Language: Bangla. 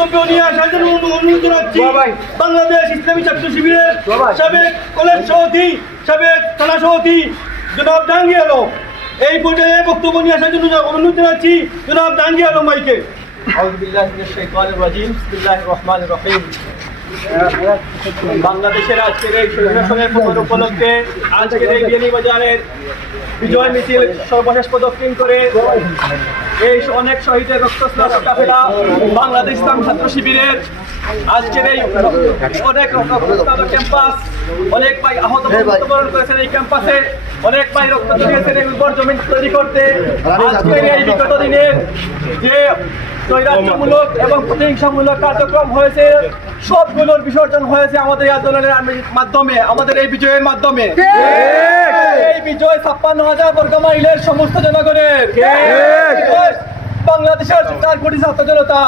বক্তব্য নিয়ে আসার জন্য অনুরোধ জানাচ্ছি বাংলাদেশ ইসলামী ছাত্র শিবিরের সাবেক কলেজ সভাপতি, সাবেক থানা সভাপতি জনাব জাহাঙ্গীর আলম। এই পর্যায়ে বক্তব্য নিয়ে আসার জন্য অনুরোধ জানাচ্ছি জনাব জাহাঙ্গীর আলম ভাইকে। বাংলাদেশের আজকের এই স্বাধীনতার পতন উপলক্ষে আজকের এই বিয়ানীবাজারের বিজয় মিছিল সর্বশেষ প্রদক্ষিণ করে এই অনেক শহীদের রক্তস্নাত কাফেলা বাংলাদেশ ইসলামী ছাত্র শিবিরের আজকের এই অনেক রক্তস্নাত ক্যাম্পাস, অনেক ভাই আহত মৃত্যুবরণ করেছেন এই ক্যাম্পাসে, অনেক ভাই রক্ত দিয়েছেন এই উর্বর জমি তৈরি করতে। আজকের এই বিগত দিনের যে নৈরাজ্যমূলক এবং প্রতিহিংসামূলক কার্যক্রম হয়েছে সবগুলোর বিসর্জন হয়েছে আমাদের এই আন্দোলনের মাধ্যমে, আমাদের এই বিজয়ের মাধ্যমে। এই বিজয় ৫৬,০০০ বর্গ মাইলের সমস্ত জনগণের, বাংলাদেশের ৪ কোটি ছাত্র জনতা।